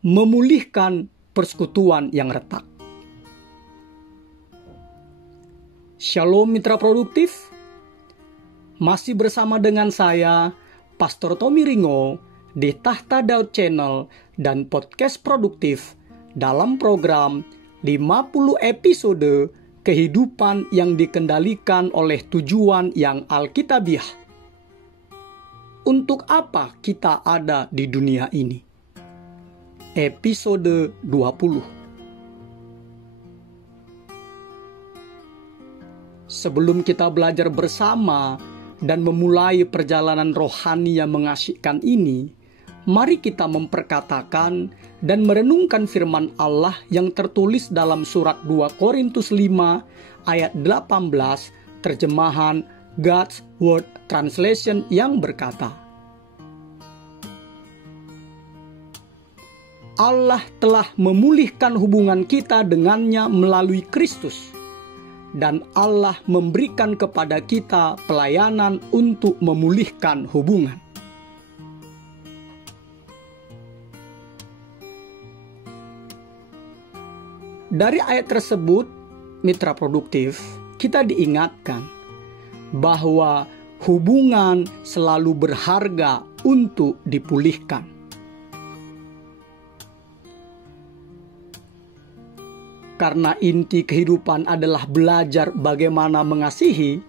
memulihkan persekutuan yang retak. Shalom mitra produktif. Masih bersama dengan saya, Pastor Tommy Ringo, di Tahta Daud Channel dan Podcast Produktif dalam program 50 episode kehidupan yang dikendalikan oleh tujuan yang alkitabiah. Untuk apa kita ada di dunia ini? Episode 20. Sebelum kita belajar bersama dan memulai perjalanan rohani yang mengasyikkan ini, mari kita memperkatakan dan merenungkan firman Allah yang tertulis dalam surat 2 Korintus 5 ayat 18 terjemahan God's Word Translation yang berkata, Allah telah memulihkan hubungan kita dengannya melalui Kristus, dan Allah memberikan kepada kita pelayanan untuk memulihkan hubungan. Dari ayat tersebut, mitra produktif, kita diingatkan bahwa hubungan selalu berharga untuk dipulihkan. Karena inti kehidupan adalah belajar bagaimana mengasihi,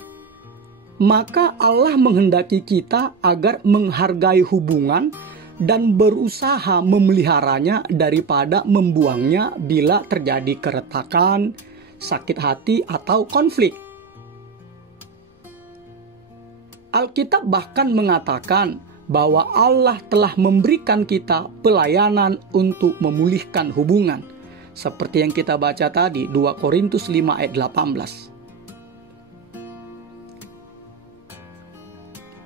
maka Allah menghendaki kita agar menghargai hubungan dan berusaha memeliharanya daripada membuangnya bila terjadi keretakan, sakit hati, atau konflik. Alkitab bahkan mengatakan bahwa Allah telah memberikan kita pelayanan untuk memulihkan hubungan, seperti yang kita baca tadi, 2 Korintus 5 ayat 18.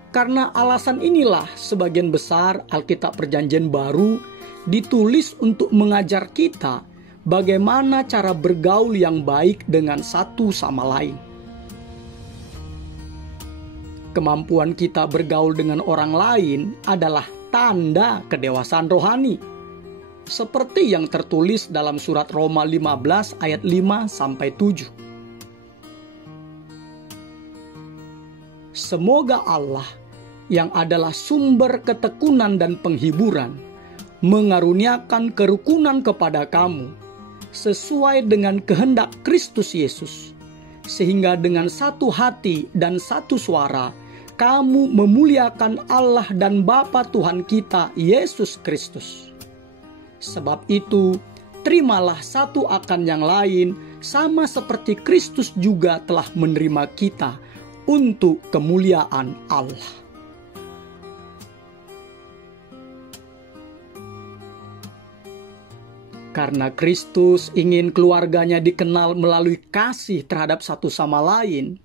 Karena alasan inilah sebagian besar Alkitab Perjanjian Baru ditulis untuk mengajar kita bagaimana cara bergaul yang baik dengan satu sama lain. Kemampuan kita bergaul dengan orang lain adalah tanda kedewasaan rohani, seperti yang tertulis dalam surat Roma 15 ayat 5-7. Semoga Allah yang adalah sumber ketekunan dan penghiburan, mengaruniakan kerukunan kepada kamu, sesuai dengan kehendak Kristus Yesus, sehingga dengan satu hati dan satu suara, kamu memuliakan Allah dan Bapa Tuhan kita, Yesus Kristus. Sebab itu, terimalah satu akan yang lain, sama seperti Kristus juga telah menerima kita untuk kemuliaan Allah. Karena Kristus ingin keluarganya dikenal melalui kasih terhadap satu sama lain,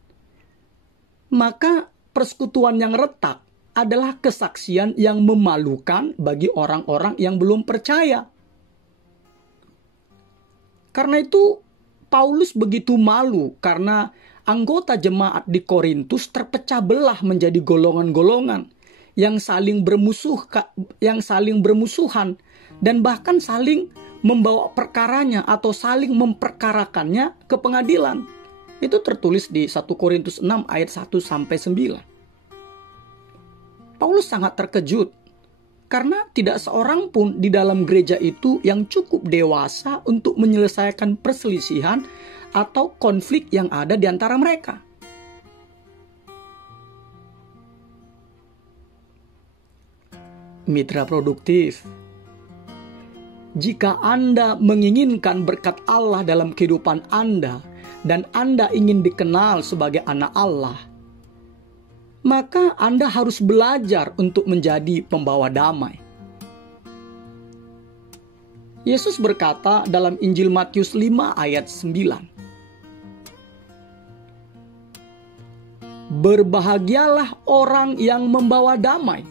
maka persekutuan yang retak adalah kesaksian yang memalukan bagi orang-orang yang belum percaya. Karena itu, Paulus begitu malu karena anggota jemaat di Korintus terpecah belah menjadi golongan-golongan yang saling bermusuhan dan bahkan saling membawa perkaranya atau saling memperkarakannya ke pengadilan. Itu tertulis di 1 Korintus 6 ayat 1-9. Paulus sangat terkejut karena tidak seorang pun di dalam gereja itu yang cukup dewasa untuk menyelesaikan perselisihan atau konflik yang ada di antara mereka. Mitra produktif, jika Anda menginginkan berkat Allah dalam kehidupan Anda dan Anda ingin dikenal sebagai anak Allah, maka Anda harus belajar untuk menjadi pembawa damai. Yesus berkata dalam Injil Matius 5 ayat 9, berbahagialah orang yang membawa damai,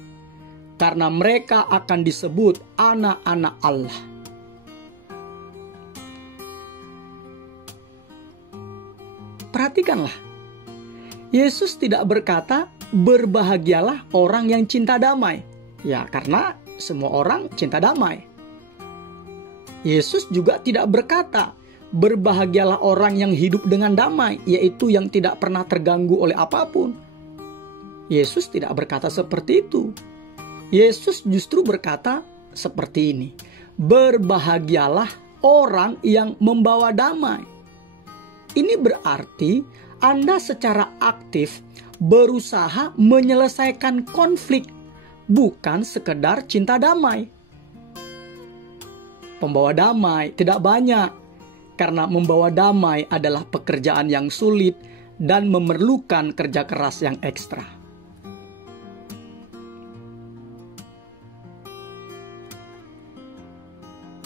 karena mereka akan disebut anak-anak Allah. Perhatikanlah, Yesus tidak berkata berbahagialah orang yang cinta damai. Ya, karena semua orang cinta damai. Yesus juga tidak berkata, "Berbahagialah orang yang hidup dengan damai," yaitu yang tidak pernah terganggu oleh apapun. Yesus tidak berkata seperti itu. Yesus justru berkata seperti ini, "Berbahagialah orang yang membawa damai." Ini berarti Anda secara aktif berusaha menyelesaikan konflik, bukan sekedar cinta damai. Pembawa damai tidak banyak, karena membawa damai adalah pekerjaan yang sulit dan memerlukan kerja keras yang ekstra.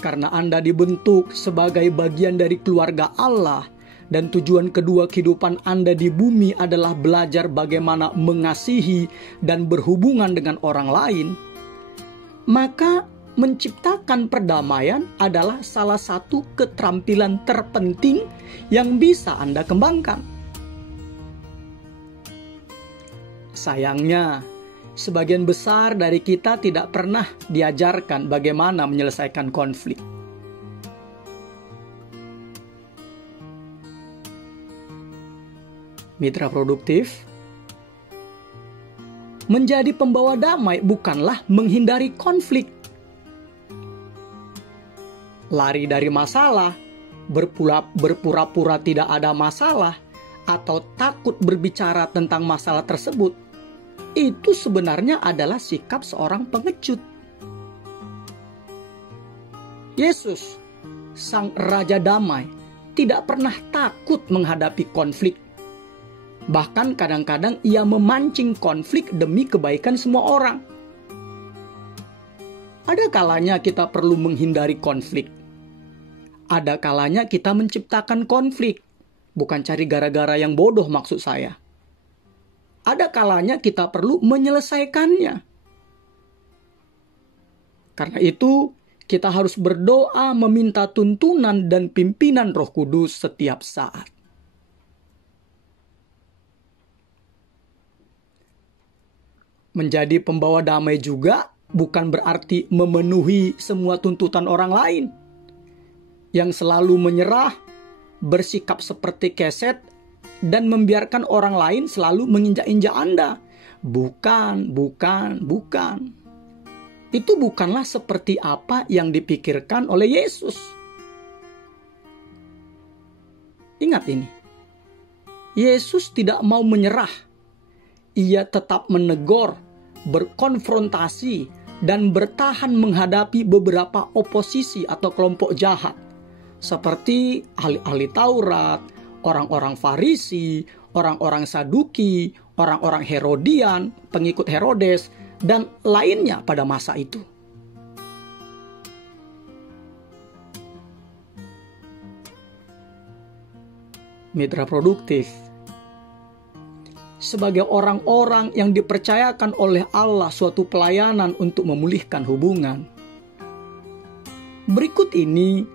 Karena Anda dibentuk sebagai bagian dari keluarga Allah, dan tujuan kedua kehidupan Anda di bumi adalah belajar bagaimana mengasihi dan berhubungan dengan orang lain, maka menciptakan perdamaian adalah salah satu keterampilan terpenting yang bisa Anda kembangkan. Sayangnya, sebagian besar dari kita tidak pernah diajarkan bagaimana menyelesaikan konflik. Mitra produktif, menjadi pembawa damai bukanlah menghindari konflik. Lari dari masalah, berpura-pura tidak ada masalah, atau takut berbicara tentang masalah tersebut, itu sebenarnya adalah sikap seorang pengecut. Yesus, Sang Raja Damai, tidak pernah takut menghadapi konflik. Bahkan kadang-kadang ia memancing konflik demi kebaikan semua orang. Ada kalanya kita perlu menghindari konflik. Ada kalanya kita menciptakan konflik. Bukan cari gara-gara yang bodoh maksud saya. Ada kalanya kita perlu menyelesaikannya. Karena itu, kita harus berdoa meminta tuntunan dan pimpinan Roh Kudus setiap saat. Menjadi pembawa damai juga bukan berarti memenuhi semua tuntutan orang lain. Yang selalu menyerah, bersikap seperti keset, dan membiarkan orang lain selalu menginjak-injak Anda. Bukan. Itu bukanlah seperti apa yang dipikirkan oleh Yesus. Ingat ini. Yesus tidak mau menyerah. Ia tetap menegur, berkonfrontasi, dan bertahan menghadapi beberapa oposisi atau kelompok jahat. Seperti ahli-ahli Taurat, orang-orang Farisi, orang-orang Saduki, orang-orang Herodian, pengikut Herodes, dan lainnya pada masa itu. Mitra produktif, sebagai orang-orang yang dipercayakan oleh Allah suatu pelayanan untuk memulihkan hubungan, berikut ini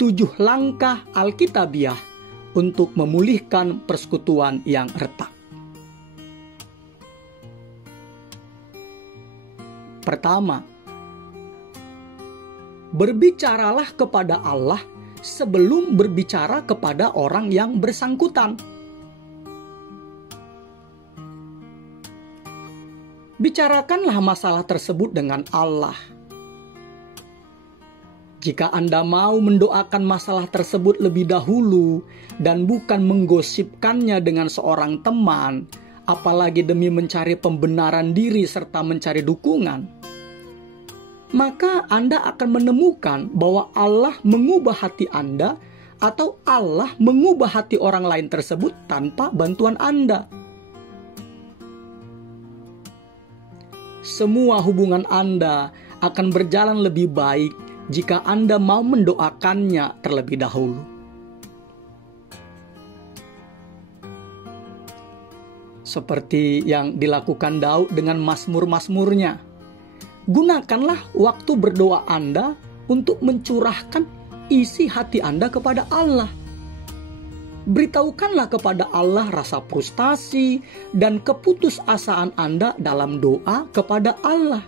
7 langkah Alkitabiah untuk memulihkan persekutuan yang retak. Pertama, berbicaralah kepada Allah sebelum berbicara kepada orang yang bersangkutan. Bicarakanlah masalah tersebut dengan Allah. Jika Anda mau mendoakan masalah tersebut lebih dahulu dan bukan menggosipkannya dengan seorang teman, apalagi demi mencari pembenaran diri serta mencari dukungan, maka Anda akan menemukan bahwa Allah mengubah hati Anda atau Allah mengubah hati orang lain tersebut tanpa bantuan Anda. Semua hubungan Anda akan berjalan lebih baik jika Anda mau mendoakannya terlebih dahulu. Seperti yang dilakukan Daud dengan mazmur-mazmurnya. Gunakanlah waktu berdoa Anda untuk mencurahkan isi hati Anda kepada Allah. Beritahukanlah kepada Allah rasa frustasi dan keputusasaan Anda dalam doa kepada Allah.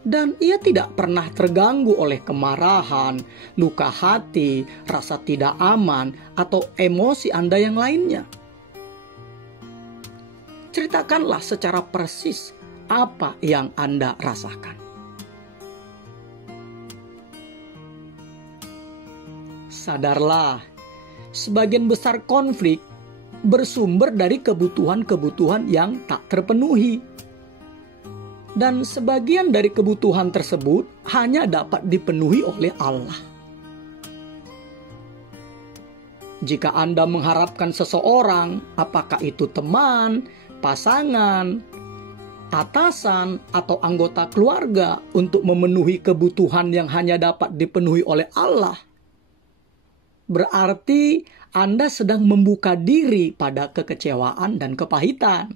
Dan ia tidak pernah terganggu oleh kemarahan, luka hati, rasa tidak aman, atau emosi Anda yang lainnya. Ceritakanlah secara persis apa yang Anda rasakan. Sadarlah, sebagian besar konflik bersumber dari kebutuhan-kebutuhan yang tak terpenuhi. Dan sebagian dari kebutuhan tersebut hanya dapat dipenuhi oleh Allah. Jika Anda mengharapkan seseorang, apakah itu teman, pasangan, atasan, atau anggota keluarga untuk memenuhi kebutuhan yang hanya dapat dipenuhi oleh Allah, berarti Anda sedang membuka diri pada kekecewaan dan kepahitan.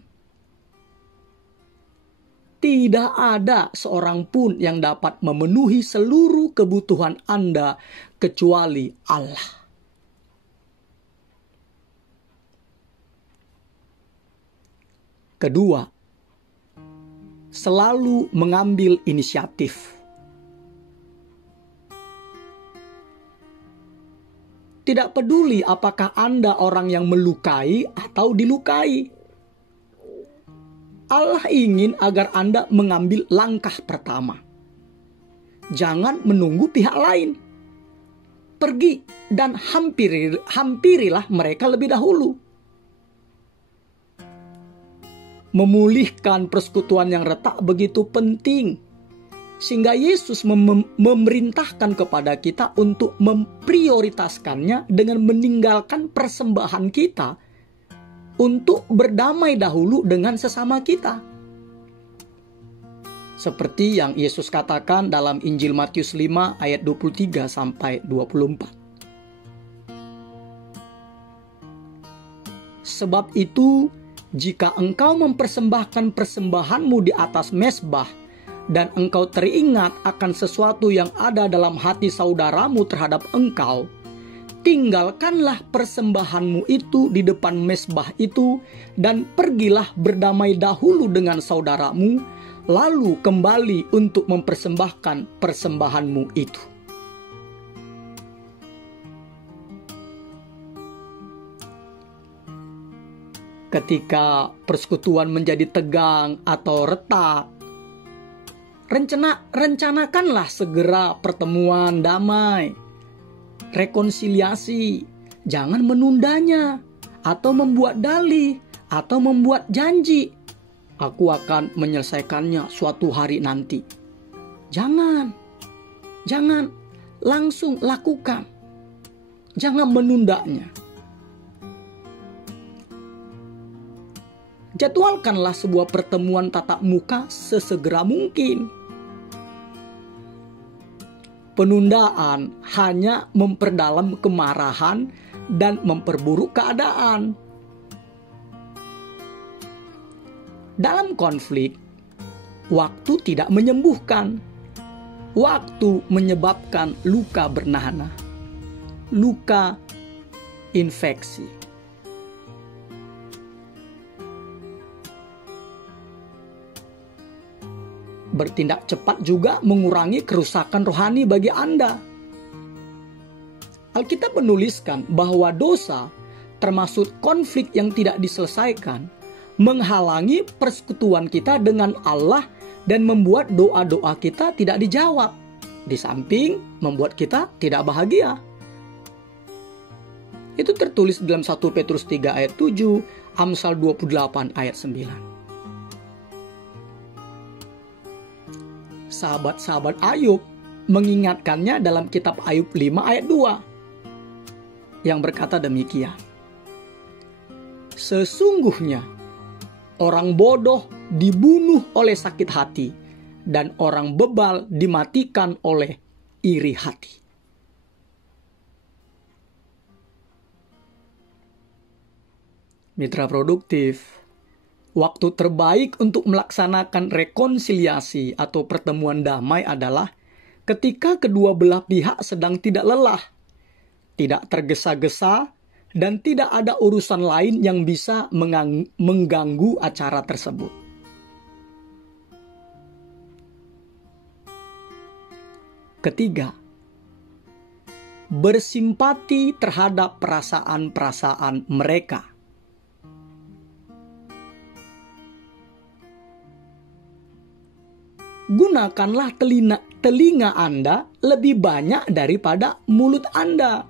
Tidak ada seorang pun yang dapat memenuhi seluruh kebutuhan Anda kecuali Allah. Kedua, selalu mengambil inisiatif. Tidak peduli apakah Anda orang yang melukai atau dilukai. Allah ingin agar Anda mengambil langkah pertama. Jangan menunggu pihak lain. Pergi dan hampirilah mereka lebih dahulu. Memulihkan persekutuan yang retak begitu penting, sehingga Yesus memerintahkan kepada kita untuk memprioritaskannya dengan meninggalkan persembahan kita untuk berdamai dahulu dengan sesama kita. Seperti yang Yesus katakan dalam Injil Matius 5 ayat 23 sampai 24. Sebab itu, jika engkau mempersembahkan persembahanmu di atas mezbah dan engkau teringat akan sesuatu yang ada dalam hati saudaramu terhadap engkau, tinggalkanlah persembahanmu itu di depan mezbah itu dan pergilah berdamai dahulu dengan saudaramu, lalu kembali untuk mempersembahkan persembahanmu itu. Ketika persekutuan menjadi tegang atau retak, rencanakanlah segera pertemuan damai, rekonsiliasi. Jangan menundanya atau membuat dalih atau membuat janji. Aku akan menyelesaikannya suatu hari nanti. Jangan. Langsung lakukan. Jangan menundanya. Jadwalkanlah sebuah pertemuan tatap muka sesegera mungkin. Penundaan hanya memperdalam kemarahan dan memperburuk keadaan. Dalam konflik, waktu tidak menyembuhkan. Waktu menyebabkan luka bernanah, luka infeksi. Bertindak cepat juga mengurangi kerusakan rohani bagi Anda. Alkitab menuliskan bahwa dosa, termasuk konflik yang tidak diselesaikan, menghalangi persekutuan kita dengan Allah dan membuat doa-doa kita tidak dijawab. Di samping membuat kita tidak bahagia. Itu tertulis dalam 1 Petrus 3 ayat 7, Amsal 28 ayat 9. Sahabat-sahabat Ayub mengingatkannya dalam kitab Ayub 5 ayat 2 yang berkata demikian. Sesungguhnya orang bodoh dibunuh oleh sakit hati dan orang bebal dimatikan oleh iri hati. Mitra produktif, waktu terbaik untuk melaksanakan rekonsiliasi atau pertemuan damai adalah ketika kedua belah pihak sedang tidak lelah, tidak tergesa-gesa, dan tidak ada urusan lain yang bisa mengganggu acara tersebut. Ketiga, bersimpati terhadap perasaan-perasaan mereka. Gunakanlah telinga Anda lebih banyak daripada mulut Anda.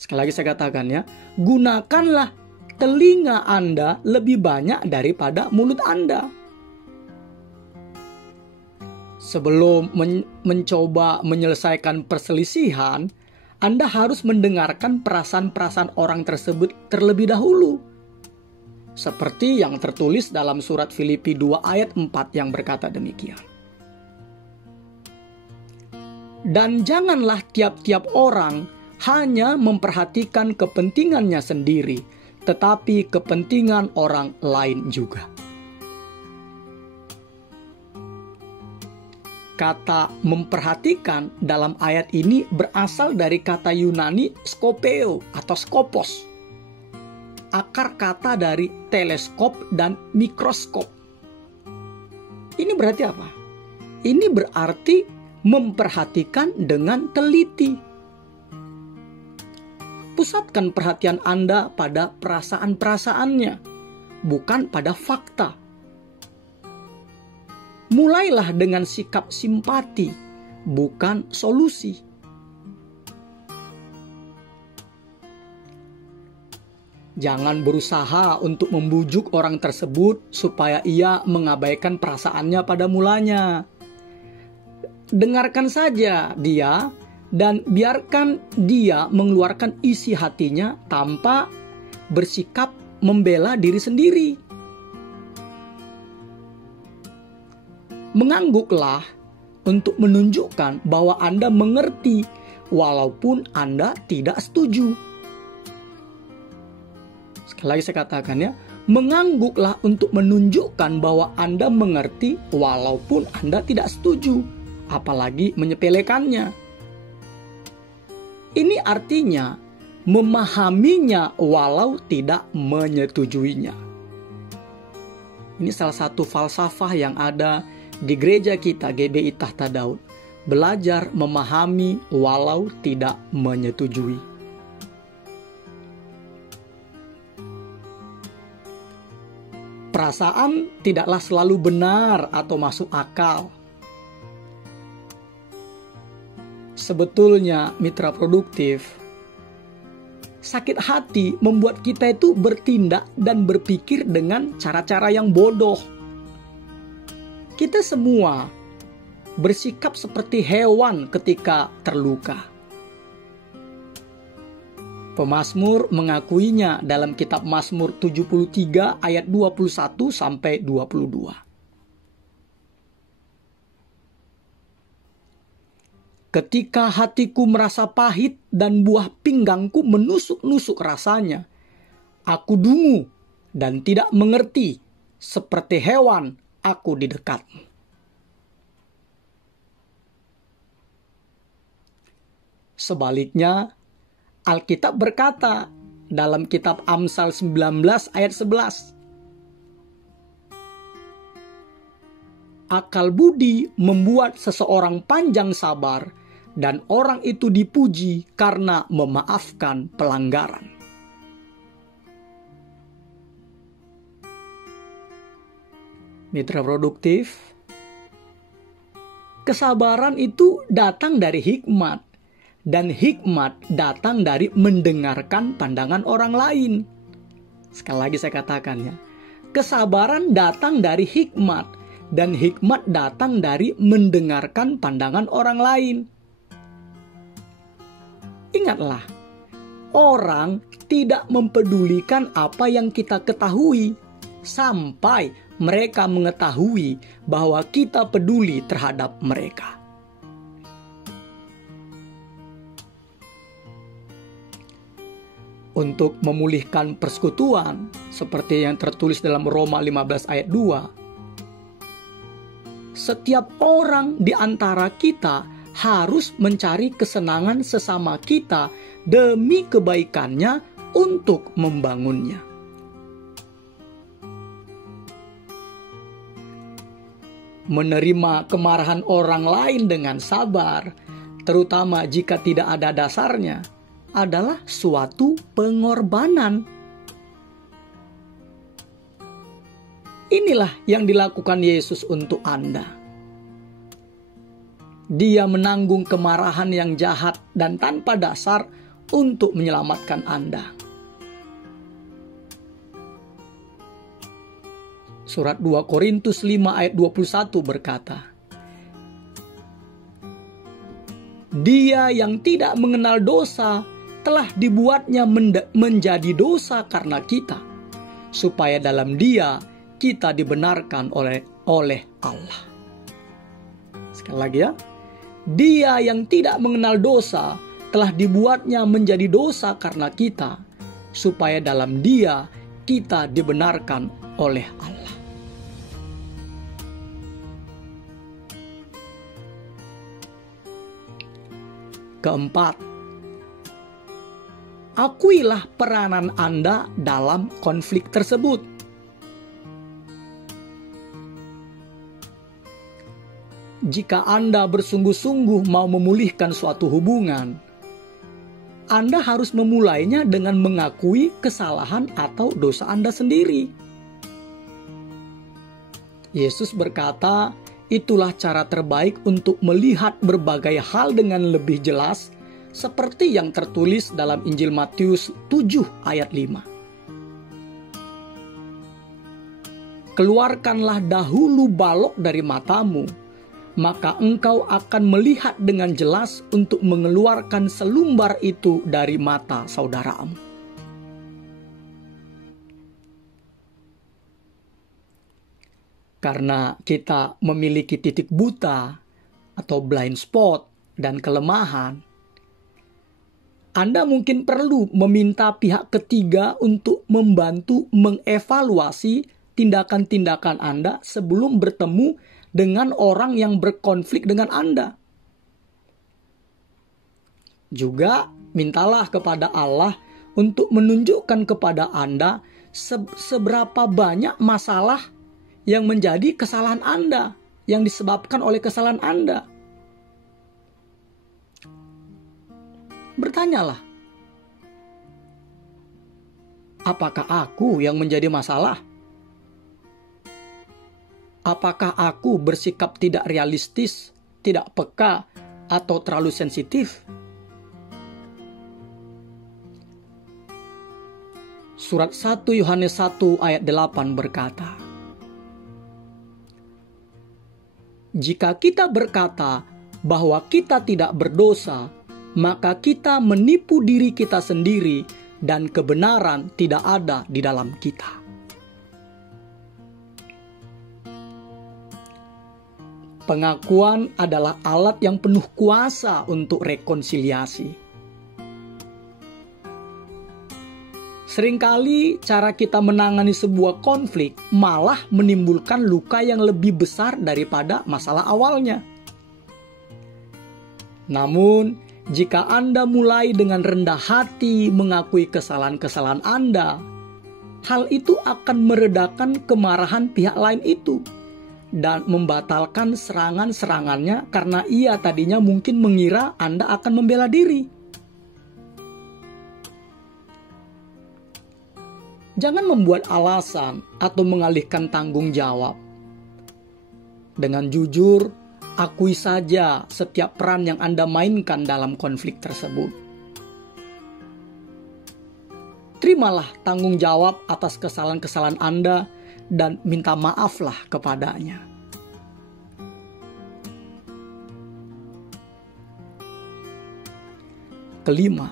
Sekali lagi saya katakan ya, gunakanlah telinga Anda lebih banyak daripada mulut Anda. Sebelum mencoba menyelesaikan perselisihan, Anda harus mendengarkan perasaan-perasaan orang tersebut terlebih dahulu. Seperti yang tertulis dalam surat Filipi 2 ayat 4 yang berkata demikian. Dan janganlah tiap-tiap orang hanya memperhatikan kepentingannya sendiri, tetapi kepentingan orang lain juga. Kata memperhatikan dalam ayat ini berasal dari kata Yunani skopeo atau skopos. Akar kata dari teleskop dan mikroskop. Ini berarti apa? Ini berarti memperhatikan dengan teliti. Pusatkan perhatian Anda pada perasaan-perasaannya, bukan pada fakta. Mulailah dengan sikap simpati, bukan solusi. Jangan berusaha untuk membujuk orang tersebut supaya ia mengabaikan perasaannya pada mulanya. Dengarkan saja dia dan biarkan dia mengeluarkan isi hatinya tanpa bersikap membela diri sendiri. Mengangguklah untuk menunjukkan bahwa Anda mengerti walaupun Anda tidak setuju. Sekali lagi saya katakan ya, mengangguklah untuk menunjukkan bahwa Anda mengerti walaupun Anda tidak setuju, apalagi menyepelekannya. Ini artinya memahaminya walau tidak menyetujuinya. Ini salah satu falsafah yang ada di gereja kita GBI Tahta Daud. Belajar memahami walau tidak menyetujui. Perasaan tidaklah selalu benar atau masuk akal. Sebetulnya, mitra produktif, sakit hati membuat kita itu bertindak dan berpikir dengan cara-cara yang bodoh. Kita semua bersikap seperti hewan ketika terluka. Pemazmur mengakuinya dalam kitab Mazmur 73 ayat 21 sampai 22. Ketika hatiku merasa pahit dan buah pinggangku menusuk-nusuk rasanya, aku dungu dan tidak mengerti, seperti hewan aku di dekatmu. Sebaliknya, Alkitab berkata dalam kitab Amsal 19 ayat 11. Akal budi membuat seseorang panjang sabar dan orang itu dipuji karena memaafkan pelanggaran. Mitra produktif, kesabaran itu datang dari hikmat. Dan hikmat datang dari mendengarkan pandangan orang lain. Sekali lagi saya katakan ya, kesabaran datang dari hikmat. Dan hikmat datang dari mendengarkan pandangan orang lain. Ingatlah, orang tidak mempedulikan apa yang kita ketahui sampai mereka mengetahui bahwa kita peduli terhadap mereka. Untuk memulihkan persekutuan, seperti yang tertulis dalam Roma 15 ayat 2, setiap orang di antara kita harus mencari kesenangan sesama kita demi kebaikannya untuk membangunnya. Menerima kemarahan orang lain dengan sabar, terutama jika tidak ada dasarnya, adalah suatu pengorbanan. Inilah yang dilakukan Yesus untuk Anda. Dia menanggung kemarahan yang jahat dan tanpa dasar untuk menyelamatkan Anda. Surat 2 Korintus 5 ayat 21 berkata, Dia yang tidak mengenal dosa telah dibuatnya menjadi dosa karena kita, supaya dalam Dia kita dibenarkan oleh Allah. Sekali lagi ya. Dia yang tidak mengenal dosa telah dibuatnya menjadi dosa karena kita, supaya dalam Dia kita dibenarkan oleh Allah. Keempat, akuilah peranan Anda dalam konflik tersebut. Jika Anda bersungguh-sungguh mau memulihkan suatu hubungan, Anda harus memulainya dengan mengakui kesalahan atau dosa Anda sendiri. Yesus berkata, itulah cara terbaik untuk melihat berbagai hal dengan lebih jelas, seperti yang tertulis dalam Injil Matius 7 ayat 5. Keluarkanlah dahulu balok dari matamu, maka engkau akan melihat dengan jelas untuk mengeluarkan selumbar itu dari mata saudaramu. Karena kita memiliki titik buta atau blind spot dan kelemahan, Anda mungkin perlu meminta pihak ketiga untuk membantu mengevaluasi tindakan-tindakan Anda sebelum bertemu dengan orang yang berkonflik dengan Anda. Juga mintalah kepada Allah untuk menunjukkan kepada Anda seberapa banyak masalah yang menjadi kesalahan Anda, yang disebabkan oleh kesalahan Anda. Bertanyalah, apakah aku yang menjadi masalah? Apakah aku bersikap tidak realistis, tidak peka, atau terlalu sensitif? Surat 1 Yohanes 1 ayat 8 berkata, jika kita berkata bahwa kita tidak berdosa, maka kita menipu diri kita sendiri dan kebenaran tidak ada di dalam kita. Pengakuan adalah alat yang penuh kuasa untuk rekonsiliasi. Seringkali cara kita menangani sebuah konflik malah menimbulkan luka yang lebih besar daripada masalah awalnya. Namun, jika Anda mulai dengan rendah hati mengakui kesalahan-kesalahan Anda, hal itu akan meredakan kemarahan pihak lain itu dan membatalkan serangan-serangannya karena ia tadinya mungkin mengira Anda akan membela diri. Jangan membuat alasan atau mengalihkan tanggung jawab. Dengan jujur, akui saja setiap peran yang Anda mainkan dalam konflik tersebut. Terimalah tanggung jawab atas kesalahan-kesalahan Anda dan minta maaflah kepadanya. Kelima,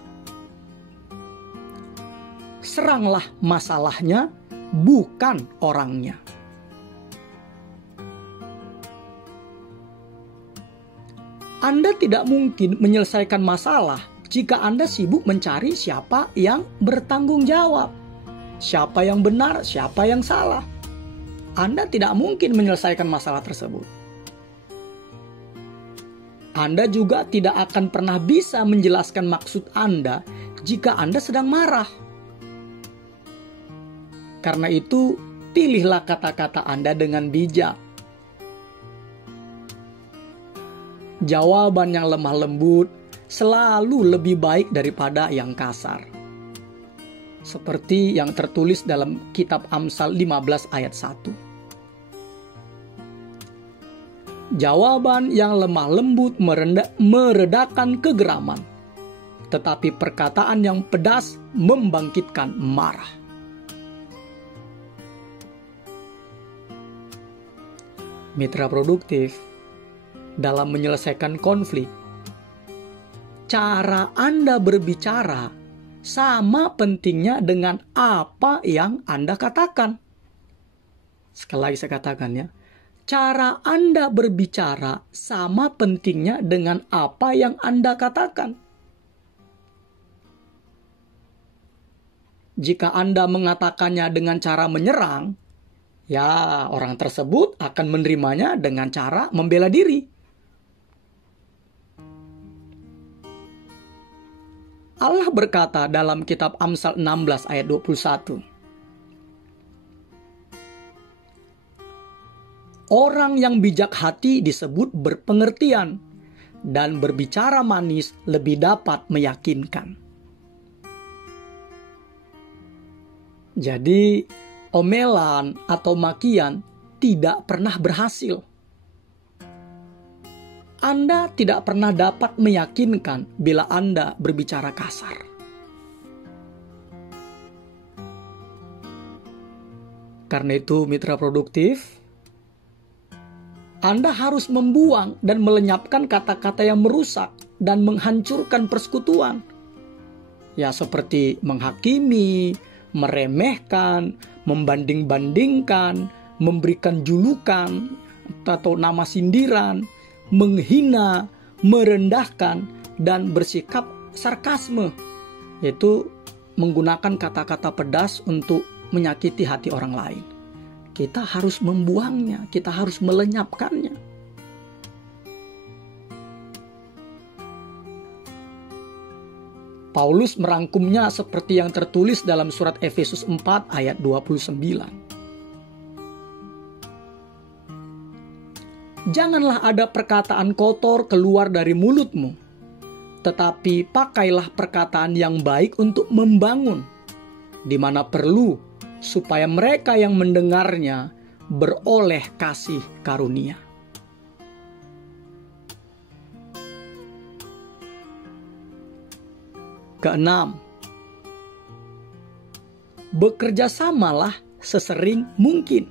seranglah masalahnya, bukan orangnya. Anda tidak mungkin menyelesaikan masalah jika Anda sibuk mencari siapa yang bertanggung jawab, siapa yang benar, siapa yang salah. Anda tidak mungkin menyelesaikan masalah tersebut. Anda juga tidak akan pernah bisa menjelaskan maksud Anda jika Anda sedang marah. Karena itu, pilihlah kata-kata Anda dengan bijak. Jawaban yang lemah lembut selalu lebih baik daripada yang kasar. Seperti yang tertulis dalam kitab Amsal 15 ayat 1. Jawaban yang lemah lembut meredakan kegeraman, tetapi perkataan yang pedas membangkitkan marah. Mitra produktif, dalam menyelesaikan konflik, cara Anda berbicara sama pentingnya dengan apa yang Anda katakan. Sekali lagi saya katakan ya, cara Anda berbicara sama pentingnya dengan apa yang Anda katakan. Jika Anda mengatakannya dengan cara menyerang, ya orang tersebut akan menerimanya dengan cara membela diri. Allah berkata dalam kitab Amsal 16 ayat 21. Orang yang bijak hati disebut berpengertian, dan berbicara manis lebih dapat meyakinkan. Jadi, omelan atau makian tidak pernah berhasil. Anda tidak pernah dapat meyakinkan bila Anda berbicara kasar. Karena itu, mitra produktif, Anda harus membuang dan melenyapkan kata-kata yang merusak dan menghancurkan persekutuan. Ya, seperti menghakimi, meremehkan, membanding-bandingkan, memberikan julukan atau nama sindiran, menghina, merendahkan, dan bersikap sarkasme, yaitu menggunakan kata-kata pedas untuk menyakiti hati orang lain. Kita harus membuangnya, kita harus melenyapkannya. Paulus merangkumnya seperti yang tertulis dalam surat Efesus 4 ayat 29. Janganlah ada perkataan kotor keluar dari mulutmu, tetapi pakailah perkataan yang baik untuk membangun, di mana perlu, supaya mereka yang mendengarnya beroleh kasih karunia. Keenam, bekerjasamalah sesering mungkin.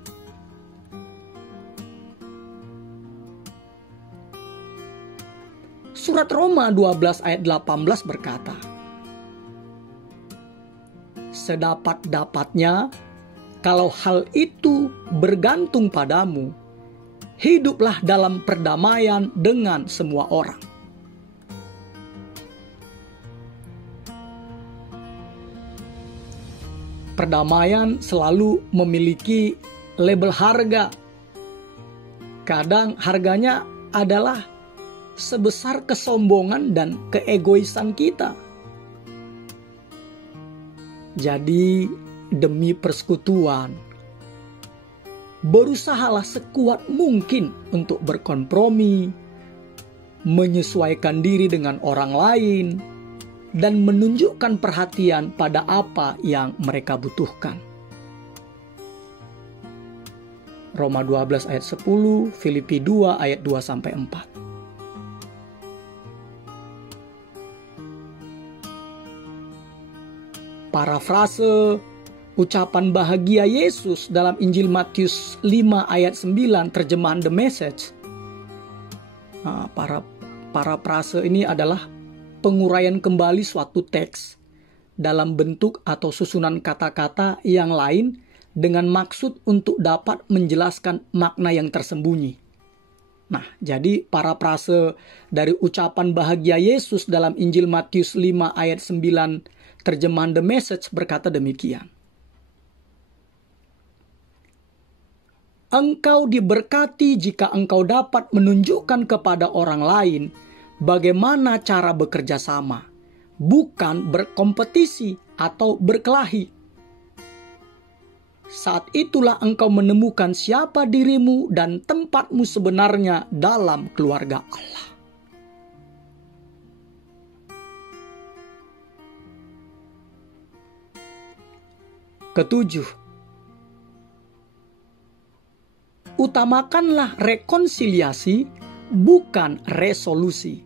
Surat Roma 12 ayat 18 berkata, sedapat-dapatnya, kalau hal itu bergantung padamu, hiduplah dalam perdamaian dengan semua orang. Perdamaian selalu memiliki label harga. Kadang harganya adalah sebesar kesombongan dan keegoisan kita. Jadi, demi persekutuan, berusahalah sekuat mungkin untuk berkompromi, menyesuaikan diri dengan orang lain, dan menunjukkan perhatian pada apa yang mereka butuhkan. Roma 12 ayat 10, Filipi 2 ayat 2-4. Parafrase ucapan bahagia Yesus dalam Injil Matius 5 ayat 9 terjemahan The Message. Parafrase ini adalah penguraian kembali suatu teks dalam bentuk atau susunan kata-kata yang lain dengan maksud untuk dapat menjelaskan makna yang tersembunyi. Nah, jadi parafrase dari ucapan bahagia Yesus dalam Injil Matius 5 ayat 9 terjemahan The Message berkata demikian. Engkau diberkati jika engkau dapat menunjukkan kepada orang lain bagaimana cara bekerja sama, bukan berkompetisi atau berkelahi. Saat itulah engkau menemukan siapa dirimu dan tempatmu sebenarnya dalam keluarga Allah. Ketujuh, utamakanlah rekonsiliasi, bukan resolusi.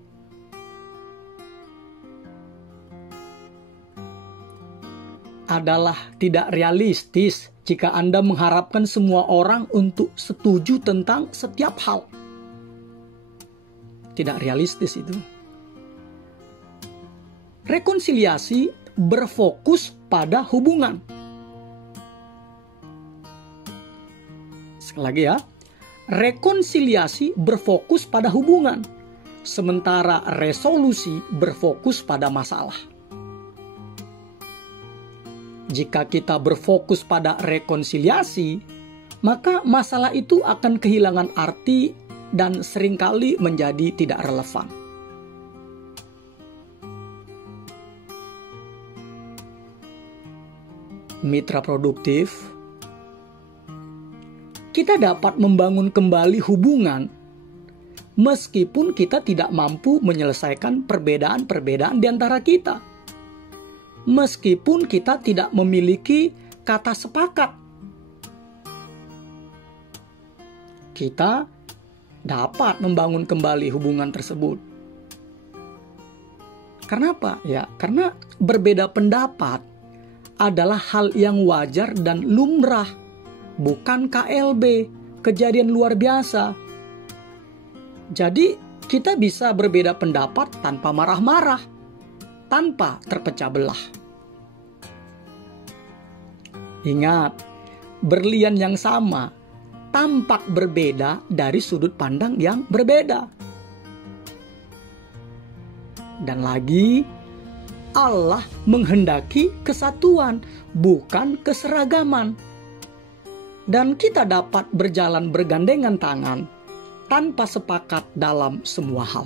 Adalah tidak realistis jika Anda mengharapkan semua orang untuk setuju tentang setiap hal. Tidak realistis itu. Rekonsiliasi berfokus pada hubungan. Sekali lagi ya. Rekonsiliasi berfokus pada hubungan, sementara resolusi berfokus pada masalah. Jika kita berfokus pada rekonsiliasi, maka masalah itu akan kehilangan arti dan seringkali menjadi tidak relevan. Mitra produktif, kita dapat membangun kembali hubungan meskipun kita tidak mampu menyelesaikan perbedaan-perbedaan di antara kita. Meskipun kita tidak memiliki kata sepakat, kita dapat membangun kembali hubungan tersebut. Kenapa? Ya, karena berbeda pendapat adalah hal yang wajar dan lumrah, bukan KLB, kejadian luar biasa. Jadi, kita bisa berbeda pendapat tanpa marah-marah, tanpa terpecah belah. Ingat, berlian yang sama tampak berbeda dari sudut pandang yang berbeda. Dan lagi, Allah menghendaki kesatuan, bukan keseragaman. Dan kita dapat berjalan bergandengan tangan tanpa sepakat dalam semua hal.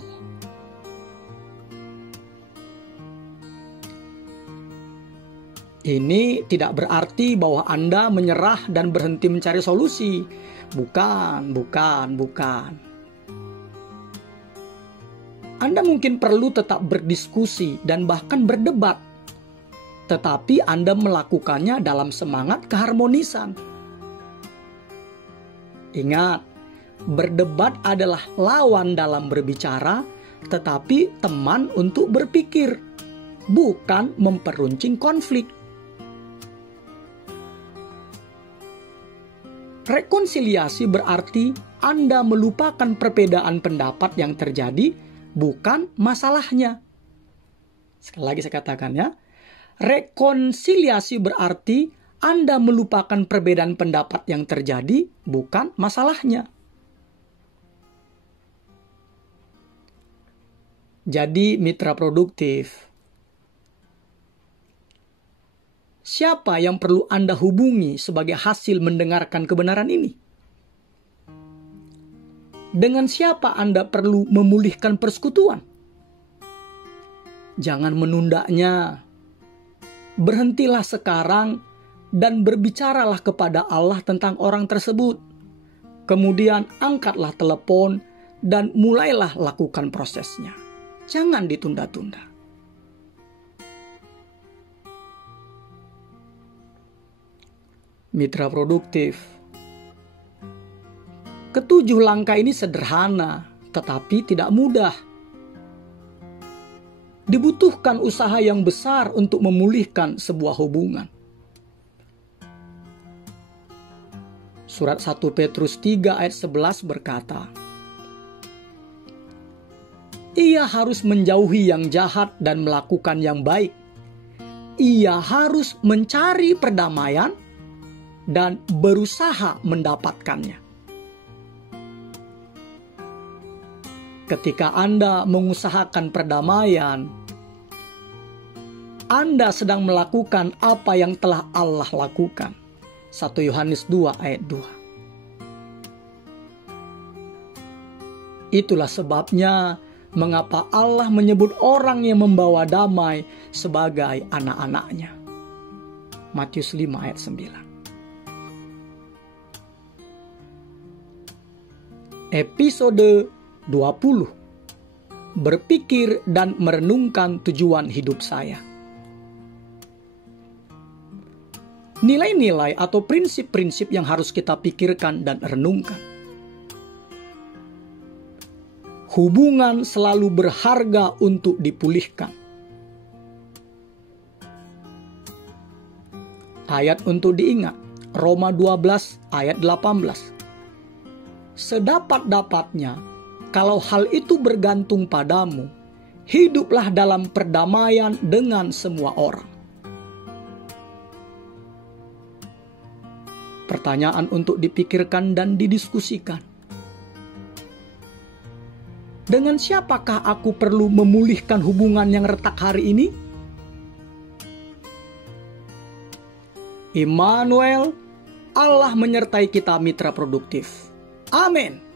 Ini tidak berarti bahwa Anda menyerah dan berhenti mencari solusi. Bukan. Anda mungkin perlu tetap berdiskusi dan bahkan berdebat. Tetapi Anda melakukannya dalam semangat keharmonisan. Ingat, berdebat adalah lawan dalam berbicara, tetapi teman untuk berpikir, bukan memperuncing konflik. Rekonsiliasi berarti Anda melupakan perbedaan pendapat yang terjadi, bukan masalahnya. Sekali lagi saya katakan ya. Rekonsiliasi berarti Anda melupakan perbedaan pendapat yang terjadi, bukan masalahnya. Jadi mitra produktif, siapa yang perlu Anda hubungi sebagai hasil mendengarkan kebenaran ini? Dengan siapa Anda perlu memulihkan persekutuan? Jangan menundanya. Berhentilah sekarang dan berbicaralah kepada Allah tentang orang tersebut. Kemudian angkatlah telepon dan mulailah lakukan prosesnya. Jangan ditunda-tunda. Mitra produktif, ketujuh langkah ini sederhana, tetapi tidak mudah. Dibutuhkan usaha yang besar untuk memulihkan sebuah hubungan. Surat 1 Petrus 3 ayat 11 berkata, ia harus menjauhi yang jahat dan melakukan yang baik. Ia harus mencari perdamaian dan berusaha mendapatkannya. Ketika Anda mengusahakan perdamaian, Anda sedang melakukan apa yang telah Allah lakukan. 1 Yohanes 2 ayat 2. Itulah sebabnya mengapa Allah menyebut orang yang membawa damai sebagai anak-anaknya. Matius 5 ayat 9. Episode 20. Berpikir dan merenungkan tujuan hidup saya. nilai-nilai atau prinsip-prinsip yang harus kita pikirkan dan renungkan. Hubungan selalu berharga untuk dipulihkan. Ayat untuk diingat, Roma 12 ayat 18. Sedapat-dapatnya, kalau hal itu bergantung padamu, hiduplah dalam perdamaian dengan semua orang. Pertanyaan untuk dipikirkan dan didiskusikan. Dengan siapakah aku perlu memulihkan hubungan yang retak hari ini? Immanuel, Allah menyertai kita mitra produktif. Amin.